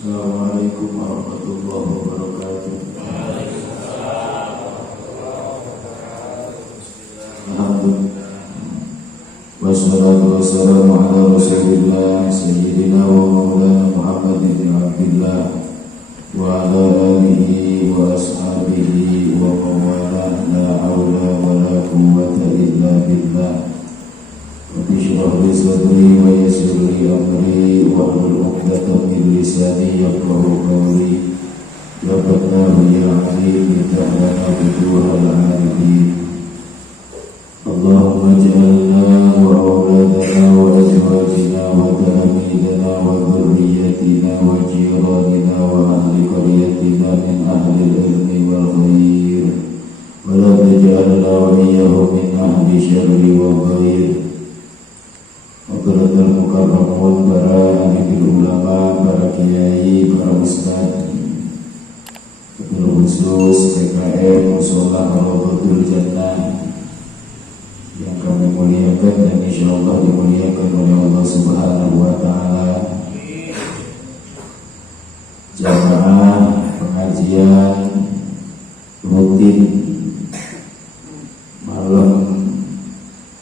Assalamualaikum warahmatullahi wabarakatuh. Alhamdulillah. Wassalatu wassalamu ala Rasulillah Sayyidina wa maulana Muhammad bin Abdillah wa ala alihi wa ashabihi wa mawala. La hawla wa la quwwata illa billah. Rabbi shrah li sadri wa yassir li amri wahlul 'uqdatam min lisani yafqahu qawli. Rabbana ya 'alim ta'ala bidu'al 'arifin. Allahumma ij'alna wa auladana wa azwajina wa talamidana wa dhurriyyatina wa jiranina wa ahli qaryatina min ahli al-ilmi wal khair wa la taj'alna wa iyyahum min ahli syarri wa ghair. Hadratul mukarramun, para ahli ulama, para kiai, para ustaz, khusus PKM Mushola Rawdatul Jannah yang kami muliakan dan insyaallah dimuliakan oleh Allah Subhanahu wa taala. Jamaah pengajian rutin malam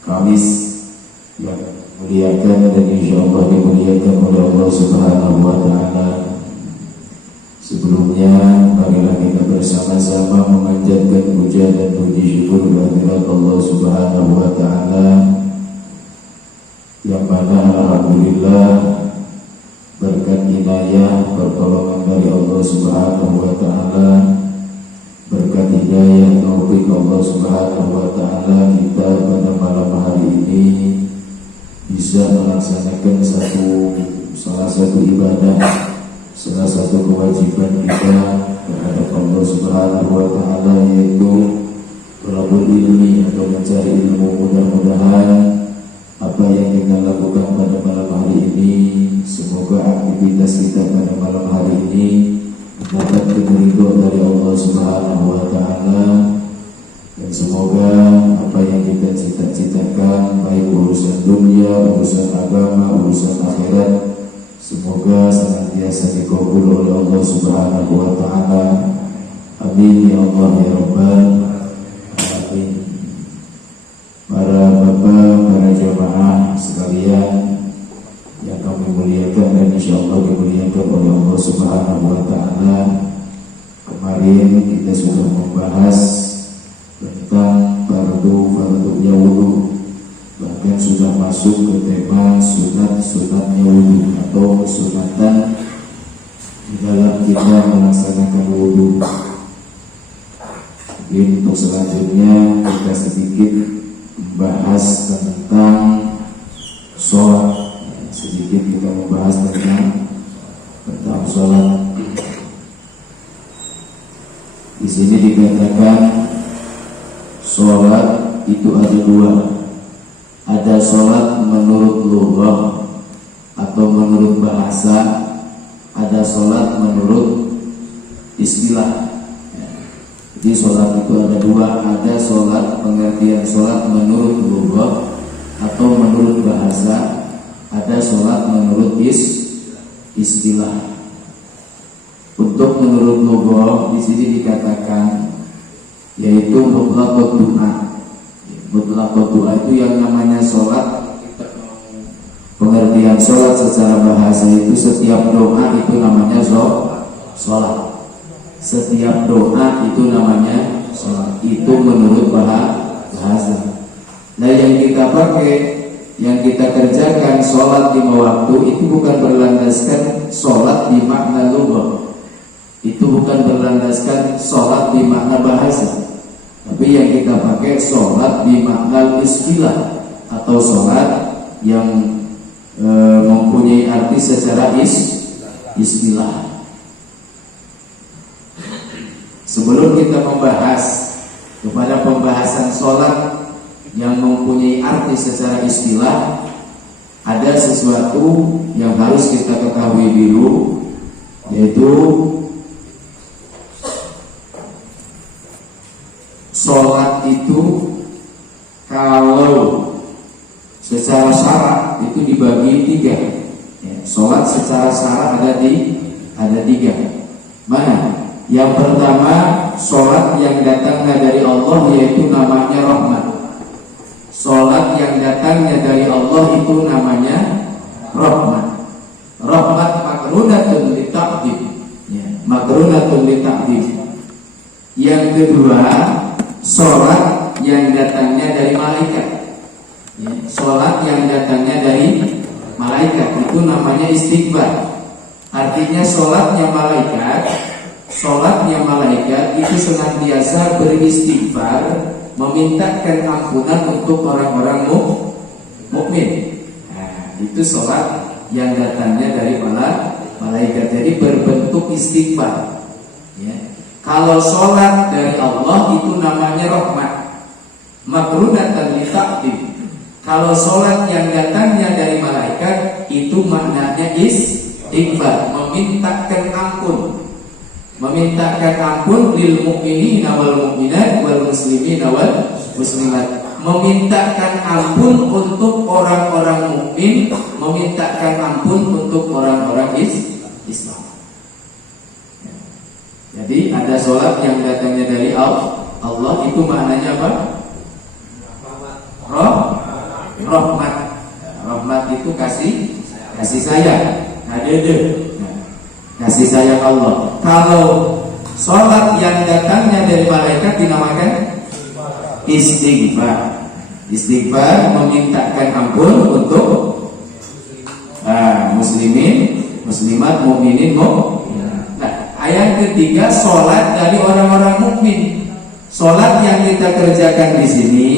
Kamis yang muliakan dan insyaallah dimuliakan oleh Allah Subhanahu wa taala. Sebelumnya, marilah kita bersama-sama memanjatkan puja dan puji syukur kehadirat Allah Subhanahu wa Ta'ala, yang mana alhamdulillah berkat inayah pertolongan dari Allah Subhanahu wa Ta'ala, berkat hidayah taufik Allah Subhanahu wa Ta'ala, kita pada malam hari ini bisa melaksanakan salah satu ibadah, salah satu kewajiban kita terhadap Allah Subhanahu wa Ta'ala, yaitu thalabul ilmi atau mencari ilmu. Mudah-mudahan apa yang kita lakukan pada malam hari ini, semoga aktivitas kita pada malam hari ini dapat keridhaan dari Allah Subhanahu wa Ta'ala, dan semoga apa yang kita cita-citakan, baik urusan dunia, urusan agama, urusan akhirat, semoga senantiasa dikabul oleh Allah Subhanahu wa Ta'ala. Amin ya Allah ya Rabbal alamin. Para bapak, para jamaah sekalian yang kami muliakan dan insyaallah dimuliakan oleh Allah Subhanahu wa Ta'ala, kemarin kita sudah membahas tentang fardu-fardunya wudu, bahkan sudah masuk ke tema sunat-sunatnya wudu atau sunatan di dalam kita melaksanakan wudu. Jadi untuk selanjutnya kita sedikit membahas tentang sholat. Sedikit kita membahas tentang sholat. Di sini dikatakan sholat itu ada dua. Ada sholat menurut lughah atau menurut bahasa, ada sholat menurut istilah. Jadi sholat itu ada dua. Ada sholat, pengertian sholat menurut lughah atau menurut bahasa, ada sholat menurut istilah. Untuk menurut lughah di sini dikatakan yaitu mutlaqud du'a. Mutlaqud du'a itu yang namanya sholat. Pengertian sholat secara bahasa itu setiap doa itu namanya sholat. Setiap doa itu namanya sholat. Itu menurut bahasa. Nah, yang kita pakai, yang kita kerjakan sholat 5 waktu itu bukan berlandaskan sholat di makna lughah. Itu bukan berlandaskan sholat di makna bahasa. Tapi yang kita pakai sholat di makna istilah atau sholat yang mempunyai arti secara istilah. Sebelum kita membahas kepada pembahasan sholat yang mempunyai arti secara istilah, ada sesuatu yang harus kita ketahui dulu, yaitu sholat itu kalau secara syarak itu dibagi 3. Sholat secara syarak ada 3. Mana? Yang pertama, sholat yang datangnya dari Allah, yaitu namanya rahmat. Sholat yang datangnya dari Allah itu namanya rahmat. Rahmat makrunatun litaqdim. Makrunatun litaqdim. Yang kedua, sholat yang datangnya dari malaikat. Sholat yang datangnya dari malaikat itu namanya istighfar. Artinya sholatnya malaikat itu senantiasa beristighfar, memintakan ampunan untuk orang-orang mukmin. Nah, itu sholat yang datangnya dari malaikat. Jadi berbentuk istighfar. Kalau sholat dari Allah itu namanya rahmat, makrunatan litaqdim. Kalau sholat yang datangnya dari malaikat itu maknanya istighfar, memintakan ampun lil mu'minina wal mu'minat wal muslimina wal muslimat. Memintakan ampun untuk orang-orang mukmin, memintakan ampun untuk orang-orang Islam. Jadi ada sholat yang datangnya dari Allah itu maknanya apa? Rahmat. Rahmat itu kasih sayang. Nah, kasih sayang Allah. Kalau sholat yang datangnya dari malaikat dinamakan istighfar. Istighfar memintakan ampun untuk muslimin, muslimat, mukminin, Nah, ayat ketiga sholat dari orang-orang mukmin. Sholat yang kita kerjakan di sini,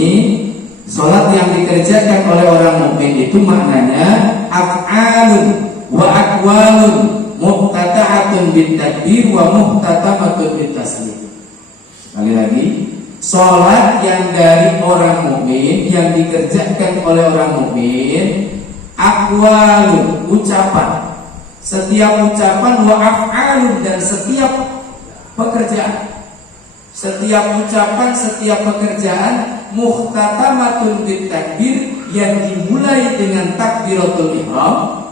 sholat yang dikerjakan oleh orang mukmin itu maknanya af'alun wa aqwalun muqtata'atun bit takbir wa muqtatamatun bit taslim. Sekali lagi, sholat yang dari orang mukmin, yang dikerjakan oleh orang mukmin, aqwalun, ucapan, setiap ucapan, wa af'alun, dan setiap pekerjaan. Setiap ucapan, setiap pekerjaan, muhtatamatun bit takbir, yang dimulai dengan takbiratul ihram,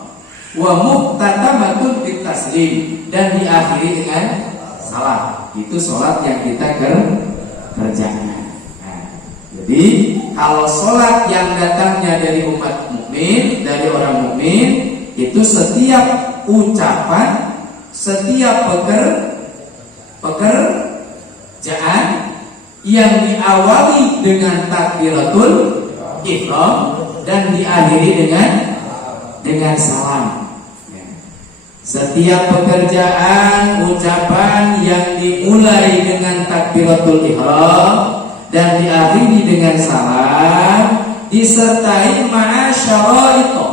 wa muhtatamatun bit taslim, dan diakhiri dengan salam. Itu sholat yang kita kerjakan. Nah, jadi kalau sholat yang datangnya dari umat mukmin, dari orang mukmin, itu setiap ucapan, setiap pekerjaan yang diawali dengan takbiratul ihram dan diakhiri dengan salam. Setiap pekerjaan, ucapan yang dimulai dengan takbiratul ihram dan diakhiri dengan salam disertai ma'asyaraito.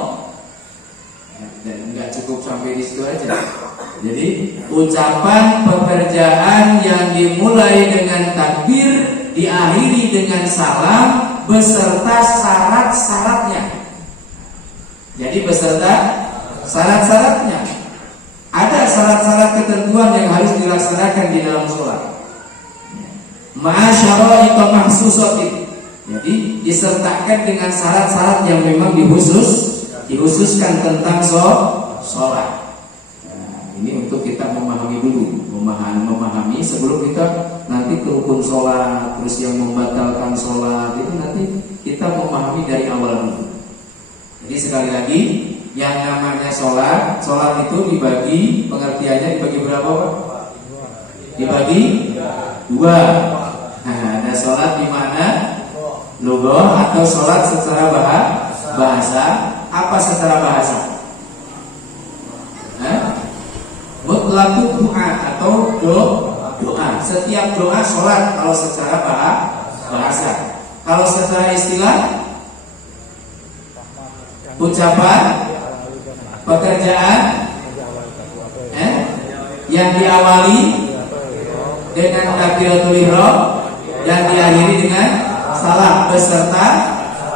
Dan enggak cukup sampai di situ aja. Jadi ucapan, pekerjaan yang dimulai dengan takbir, diakhiri dengan salam beserta syarat-syaratnya. Jadi beserta syarat-syaratnya. Ada syarat-syarat ketentuan yang harus dilaksanakan di dalam sholat. Ma'asyaraito mahsusatin. Jadi disertakan dengan syarat-syarat yang memang dihususkan tentang sholat. Ini untuk kita memahami dulu, memahami sebelum kita nanti ke rukun sholat, terus yang membatalkan sholat, itu nanti kita memahami dari awal dulu. Jadi sekali lagi, yang namanya sholat itu dibagi, pengertiannya dibagi berapa Pak? Dibagi dua. Nah, ada sholat di mana lugah atau sholat secara bahasa. Apa secara bahasa? Mutlaqud doa atau doa. Setiap doa sholat kalau secara bahasa. Kalau secara istilah, ucapan, pekerjaan yang diawali dengan takbiratul ihram dan diakhiri dengan salam beserta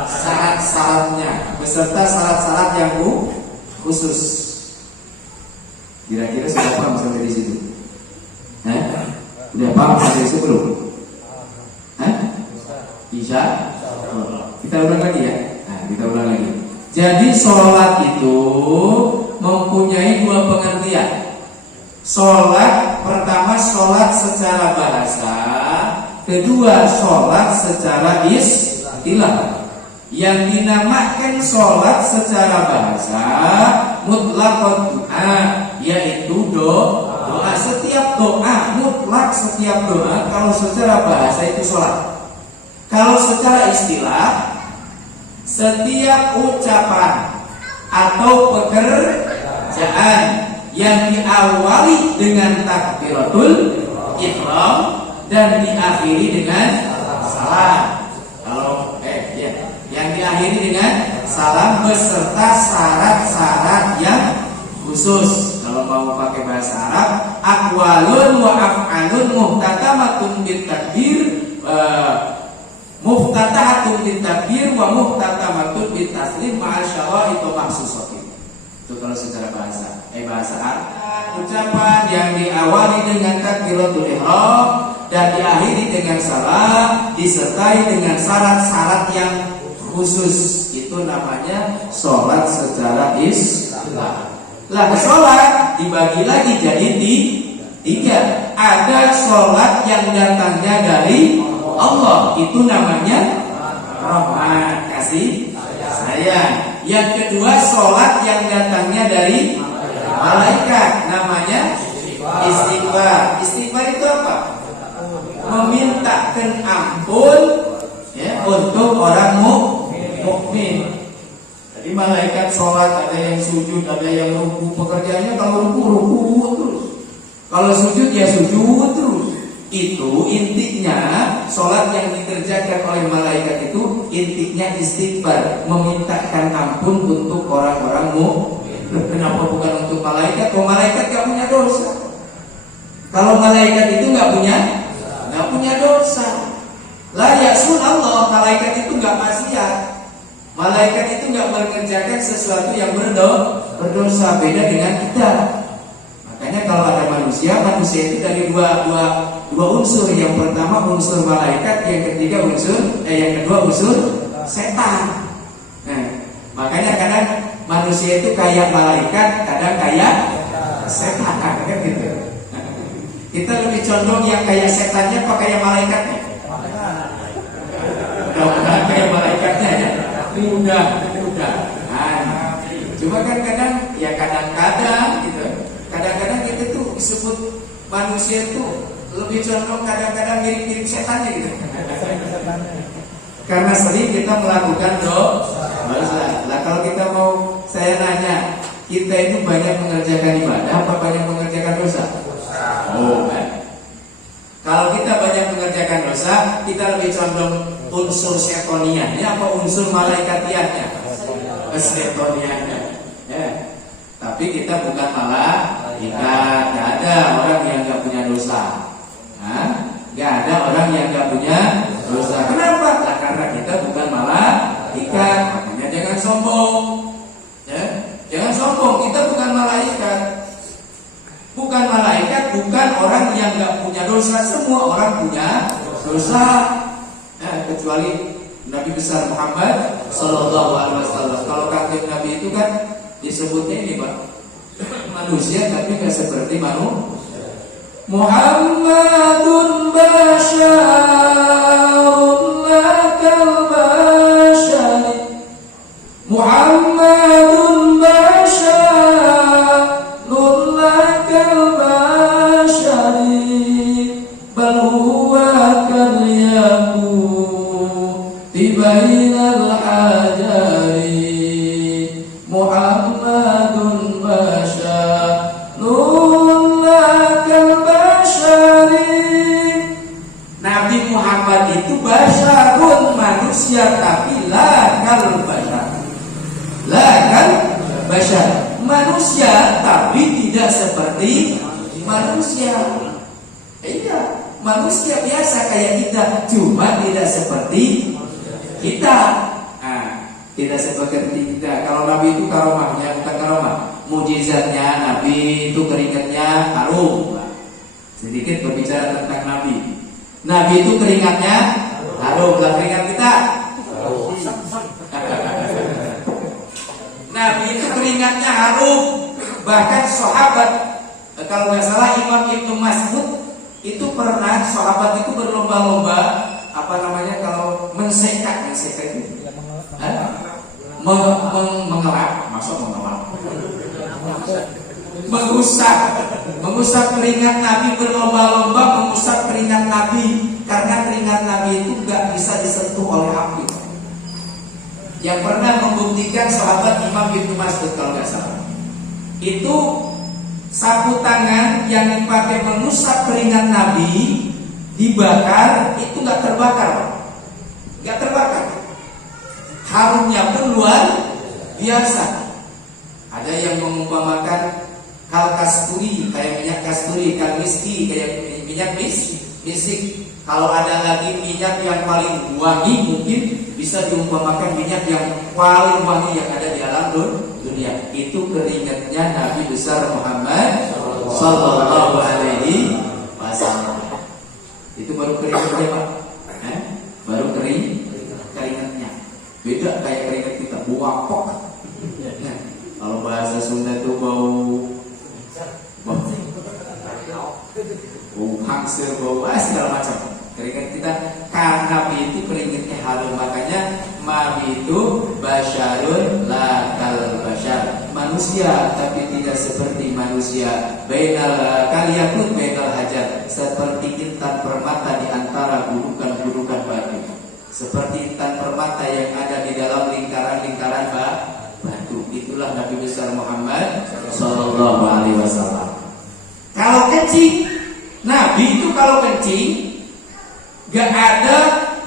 syarat-syaratnya, beserta syarat-syarat yang khusus. Kira-kira sudah paham sampai di situ? Udah paham sampai di situ belum? Bisa? Kita ulang lagi ya. Nah, kita ulang lagi. Jadi sholat itu mempunyai dua pengertian. Sholat pertama, sholat secara bahasa. Kedua, sholat secara istilah. Yang dinamakan sholat secara bahasa mutlaqud doa, yaitu doa. Setiap doa mutlak, setiap doa kalau secara bahasa itu sholat. Kalau secara istilah, setiap ucapan atau pekerjaan yang diawali dengan takbiratul ihram dan diakhiri dengan salam. Yang diakhiri dengan salam beserta syarat-syarat yang khusus. Kalau mau pakai bahasa Arab, aqwalun wa af'alun muhtatamatun bit takbir, muhtatahatun bit takbir wa muhtatamatun bit taslim ma'al syara'itu mahsusatin. Itu kalau secara bahasa. Bahasa Arab, ucapan yang diawali dengan takbiratul ihram dan diakhiri dengan salam disertai dengan syarat-syarat yang khusus, itu namanya sholat secara istilah. Lah, sholat dibagi lagi jadi tiga. Ada sholat yang datangnya dari Allah, itu namanya rahmat, kasih sayang. Yang kedua, sholat yang datangnya dari malaikat, namanya mintakan ampun ya untuk orang mukmin. Jadi malaikat sholat ada yang sujud, ada yang ruku. Pekerjaannya kalau ruku terus, kalau sujud ya sujud terus. Itu intinya sholat yang dikerjakan oleh malaikat itu intinya istighfar, memintakan ampun untuk orang-orang mukmin. Kenapa bukan untuk malaikat? Kalau malaikat gak punya dosa. Kalau malaikat itu gak punya dosa. La ya'sun Allah, malaikat itu gak maksiat. Malaikat itu gak mengerjakan sesuatu yang berdosa. Beda dengan kita. Makanya kalau ada manusia itu dari dua unsur. Yang pertama unsur malaikat, yang kedua unsur setan. Nah, makanya kadang manusia itu kayak malaikat, kadang kayak setan, kan gitu. Kita lebih condong yang kayak setannya apa kayak malaikatnya? Mudah-mudahan kayak malaikatnya ya. Mudah. Nah, cuma kan kadang-kadang gitu. Kadang-kadang kita tuh disebut manusia tuh lebih condong kadang-kadang mirip-mirip setannya gitu. Karena sering kita melakukan dosa. Nah, kalau kita saya nanya, kita itu banyak mengerjakan ibadah apa banyak mengerjakan dosa? Kan? Kalau kita banyak mengerjakan dosa, kita lebih condong unsur setoniannya apa unsur malaikatiannya? Setoniannya. Ya. Tapi kita bukan malaikat. Gak ada orang yang gak punya dosa. Gak ada orang yang gak punya dosa. Kenapa? Nah, karena kita bukan malaikat. Makanya jangan sombong. Ya? Jangan sombong. Kita bukan malaikat. Bukan malaikat, bukan orang yang gak punya dosa. Semua orang punya dosa. Kecuali Nabi besar Muhammad Sallallahu Alaihi Wasallam. Kalau kanjeng Nabi itu kan disebutnya ini Pak, manusia tapi gak seperti manusia. Muhammadun basyarun lakal basyari. Muhammadun basyarun lakal basyari. Bal huwa kal yaquti bainal hajari. Muhammadun basyarun lakal basyari. Nabi Muhammad itu basyarun, manusia tapi lakal basyar. Lakal basyar, manusia tapi tidak seperti manusia. Iya, manusia biasa kayak kita, cuma tidak seperti kita. Tidak seperti kita. Kalau Nabi itu karomahnya, bukan karomah, mujizatnya Nabi itu keringatnya harum. Sedikit berbicara tentang Nabi. Nabi itu keringatnya harum. Lah keringat kita harum. Nabi itu keringatnya harum. Bahkan sahabat, kalau nggak salah Imam Ibnu Mas'ud itu pernah, sahabat itu berlomba-lomba kalau mensekat itu mengelap, mengusap keringat Nabi, berlomba-lomba mengusap keringat Nabi, karena keringat Nabi itu nggak bisa disentuh oleh api. Yang pernah membuktikan sahabat Imam Ibnu Mas'ud kalau nggak salah, itu sapu tangan yang dipakai mengusap keringat Nabi dibakar, itu nggak terbakar. Harumnya pun luar biasa. Ada yang mengumpamakan kal kasturi, kayak minyak kasturi, kal miski, kayak minyak misik. Kalau ada lagi minyak yang paling wangi, mungkin bisa diumpamakan minyak yang paling wangi yang ada di alam dunia. Itu keringatnya Nabi besar Muhammad Sallallahu Alaihi Wasallam. Itu baru keringatnya Pak. Baru keringatnya. Beda kayak keringat kita, bau apok. Kalau bahasa Sunda itu bau hangsir, bau segala macam. Keringat kita, karena Nabi itu keringatnya harum. Makanya Nabi itu basyarun la kal basyar, manusia tapi tidak seperti manusia. Kaliyakut bainal hajar, seperti intan permata di antara gundukan-gundukan batu. Seperti intan permata yang ada di dalam lingkaran-lingkaran batu. Itulah Nabi besar Muhammad sallallahu alaihi wasallam. Kalau kencing, Nabi itu kalau kencing gak ada,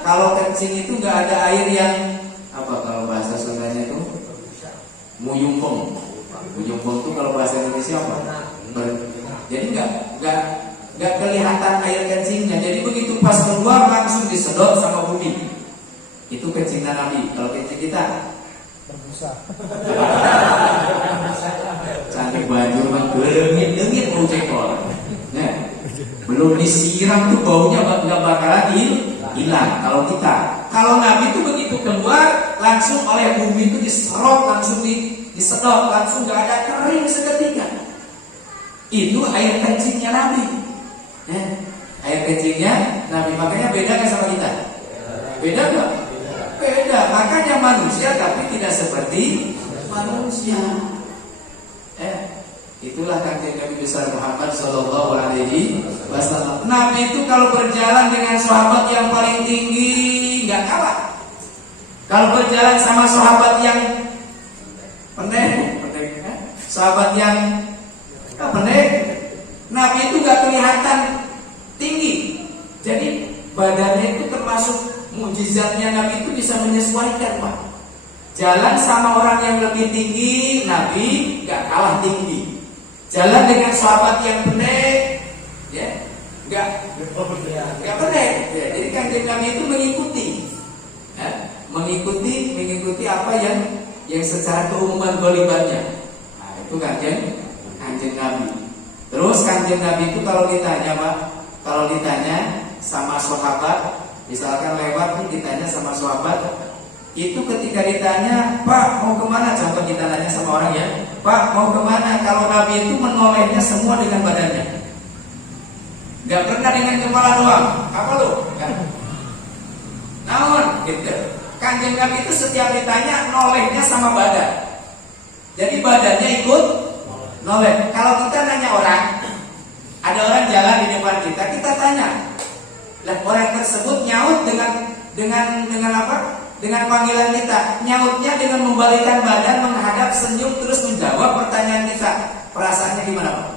kalau kencing itu gak ada air yang apa kalau bahasa Sundanya itu muyumpong. Muyumpong itu kalau bahasa Indonesia apa? Jadi gak kelihatan air kencingnya. Jadi begitu pas keluar langsung disedot sama bumi. Itu kencingnya Nabi. Kalau kencing kita berbusa. Cantik baju menggelengit bau cekol. Nah, belum disiram tuh baunya nggak bakalan hilang. Kalau kita, kalau Nabi itu begitu keluar langsung oleh bumi itu diserot, langsung disedot, langsung nggak ada kering seketika. Itu air kencingnya Nabi. Air kencingnya Nabi, makanya beda kan sama kita? Beda nggak? Beda. Makanya manusia tapi tidak seperti manusia. Itulah kanjeng Nabi besar Muhammad sallallahu alaihi wasallam. Nabi itu kalau berjalan dengan sahabat yang paling tinggi nggak kalah. Kalau berjalan sama sahabat yang pendek, sahabat yang pendek, Nabi itu nggak kelihatan tinggi. Jadi badannya itu termasuk mukjizatnya Nabi itu bisa menyesuaikan, Pak. Jalan sama orang yang lebih tinggi, Nabi nggak kalah tinggi. Jalan dengan sahabat yang pendek, ya, nggak pendek. Ya, jadi kanjeng Nabi itu mengikuti apa yang secara keumuman golibannya. Nah, itu kanjeng Nabi. Terus kanjeng Nabi itu kalau ditanya sama sahabat, misalkan lewat tuh ditanya sama sahabat, itu ketika ditanya, Pak mau kemana? Contoh kita tanya sama orang ya, Pak mau kemana? Kalau Nabi itu menolehnya semua dengan badannya, gak pernah dengan kepala doang. Apa lu? Namun gitu. Kanjeng Nabi itu setiap ditanya nolehnya sama badan. Jadi badannya ikut noleh. Kalau kita nanya orang, ada orang jalan di depan kita tanya, lah orang tersebut nyaut dengan apa? Dengan panggilan kita, nyautnya dengan membalikkan badan, menghadap, senyum, terus menjawab pertanyaan kita. Perasaannya gimana, Pak?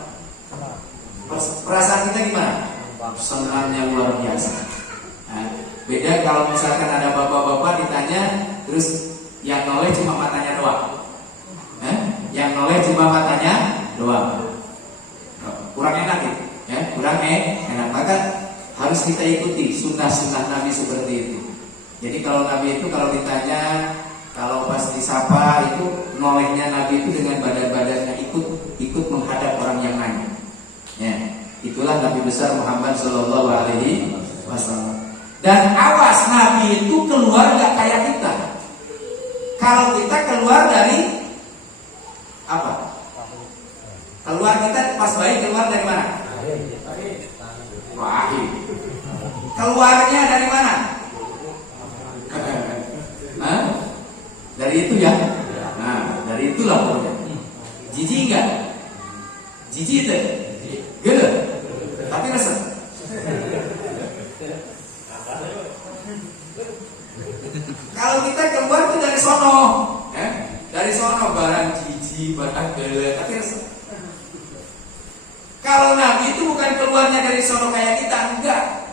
Perasaan kita gimana? Senangnya luar biasa. Nah, beda kalau misalkan ada bapak-bapak ditanya, terus yang noleh cuma matanya doang. Yang noleh cuma matanya doang. Kurang enak gitu, ya? Kurang enak. Maka harus kita ikuti sunnah-sunnah Nabi seperti itu. Jadi kalau Nabi itu kalau ditanya, kalau pas disapa itu nolehnya Nabi itu dengan badan-badannya ikut menghadap orang yang nanya. Ya, itulah Nabi besar Muhammad sallallahu alaihi wasallam. Dan awas, Nabi itu keluar gak kayak kita. Kalau kita keluar dari apa? Keluar kita pas bayi keluar dari mana? Wahid. Keluarnya dari mana? Dari itu ya. Nah, dari itulah pokoknya. Jijik enggak? Jijik itu. Gitu. Tapi resep. Kalau kita keluar itu dari sono, dari sono barang jijik, barang gele, tapi resep. Kalau Nabi itu bukan keluarnya dari sono kayak kita, enggak.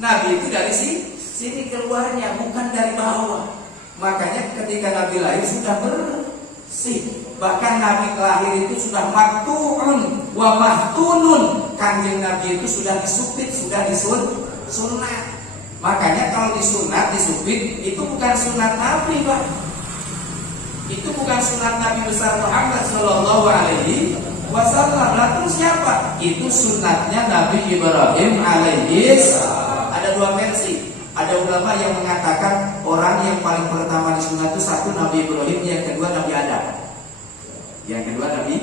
Nabi itu dari sini keluarnya, bukan dari bawah. Makanya ketika Nabi lahir sudah bersih. Bahkan Nabi lahir itu sudah maktuun wa mahtunun. Kanjeng Nabi itu sudah disupit, sudah disunat. Makanya kalau disunat, disupit, itu bukan sunat Nabi, Pak. Itu bukan sunat Nabi besar Muhammad sallallahu alaihi wasallam. Lalu siapa? Itu sunatnya Nabi Ibrahim alaihi salam. Ada dua versi. Ada ulama yang mengatakan orang yang paling pertama disunat itu satu Nabi Ibrahim, yang kedua Nabi Adam. Yang kedua Nabi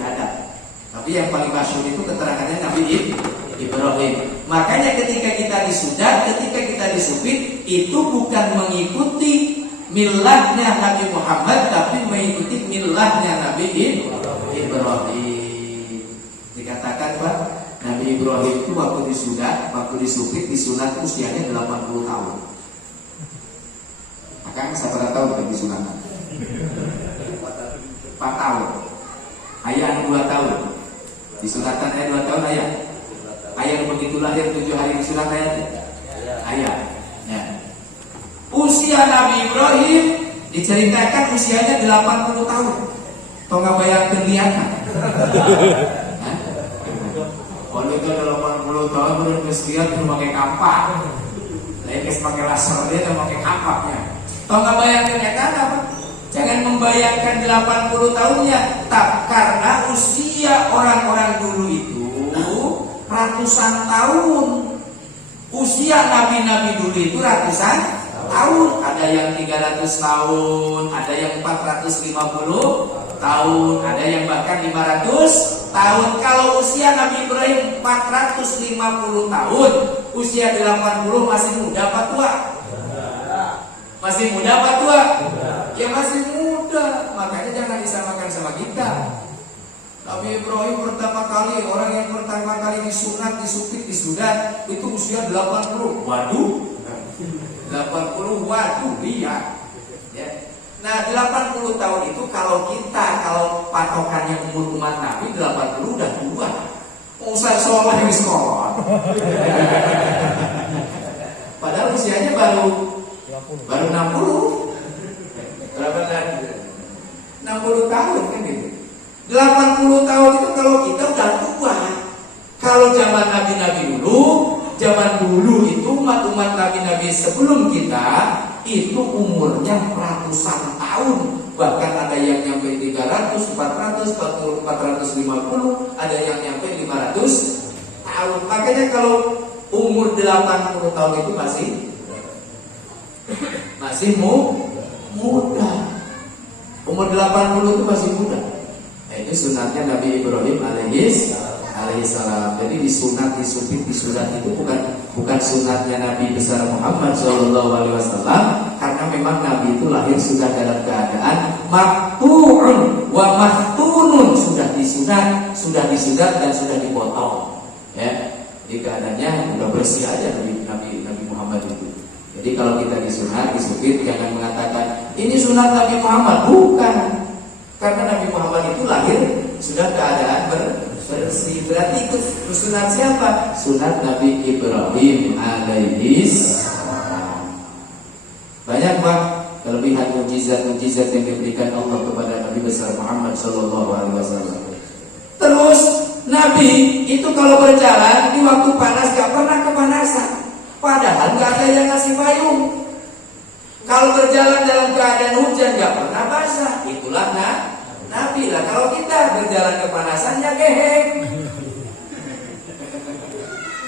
Adam. Tapi yang paling masyhur itu keterangannya Nabi Ibrahim. Makanya ketika kita disunat, ketika kita disupit, itu bukan mengikuti milahnya Nabi Muhammad, tapi mengikuti milahnya Nabi Ibrahim. Dikatakan Pak, Nabi Ibrahim itu waktu disunat usianya 80 tahun. Akan berapa tahun bagi sunatan? 4 tahun. Ayah 2 tahun. Disunatan ayah 2 tahun ayah. Ayah begitu lahir 7 hari disunat ayah. Ya. Usia Nabi Ibrahim diceritakan usianya 80 tahun. Tau nggak bayangkan lihatnya? Kalau itu 80 tahun baru lihat pakai kampak. Lagi pakai laser dia pakai kampaknya. Tau nggak bayangkan ya kan apa? Jangan membayangkan 80 tahunnya, karena usia orang-orang dulu itu ratusan tahun. Usia nabi-nabi dulu itu ratusan tahun. Ada yang 300 tahun, ada yang 450 tahun, ada yang bahkan 500 tahun. Kalau usia Nabi Ibrahim 450 tahun, usia 80 masih muda apa tua? Masih muda apa tua? Ya masih muda. Makanya jangan disamakan sama kita. Nabi Ibrahim pertama kali, orang yang pertama kali disunat, disupit, disudat, itu usia 80. Waduh, 80, waduh, lihat. Ya. Nah, 80 tahun itu kalau patokannya umur umat Nabi 80 udah tua. Usai sholat di sekolah. Padahal usianya baru 60. Berapa tadi? 60 tahun kan gitu. 80 tahun itu kalau kita udah tua. Kalau zaman nabi-nabi zaman dulu itu umat-umat nabi-nabi sebelum kita itu umurnya ratusan tahun. Bahkan ada yang nyampe 300, 400, 450, ada yang nyampe 500 tahun. Makanya kalau umur 80 tahun itu masih muda. Umur 80 itu masih muda. Ini sunatnya Nabi Ibrahim alaihissalam. Jadi disunat, disupit, disudat itu bukan sunatnya Nabi besar Muhammad SAW, karena memang Nabi itu lahir sudah dalam keadaan maktu'un wa mahtunun, sudah disunat dan sudah dipotong. Ya, di keadaannya udah bersih aja Nabi Muhammad itu. Jadi kalau kita disunat, disupit, jangan mengatakan ini sunat Nabi Muhammad, bukan. Karena Nabi Muhammad itu lahir sudah keadaan bersih. Berarti itu sunat siapa? Sunat Nabi Ibrahim alaihissalam. Banyak Pak kelebihan mujizat yang diberikan Allah kepada Nabi besar Muhammad sallallahu alaihi wasallam. Terus Nabi itu kalau berjalan di waktu panas gak pernah kepanasan. Padahal gak ada yang ngasih payung. Kalau berjalan dalam keadaan hujan gak pernah basah. Itulah Nabi lah. Kalau kita berjalan kepanasannya geheng.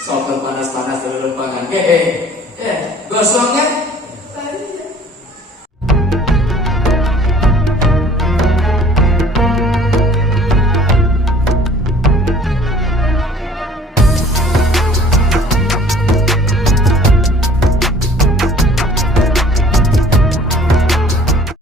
Sok panas-panas dalam pangan geheng. Gosongnya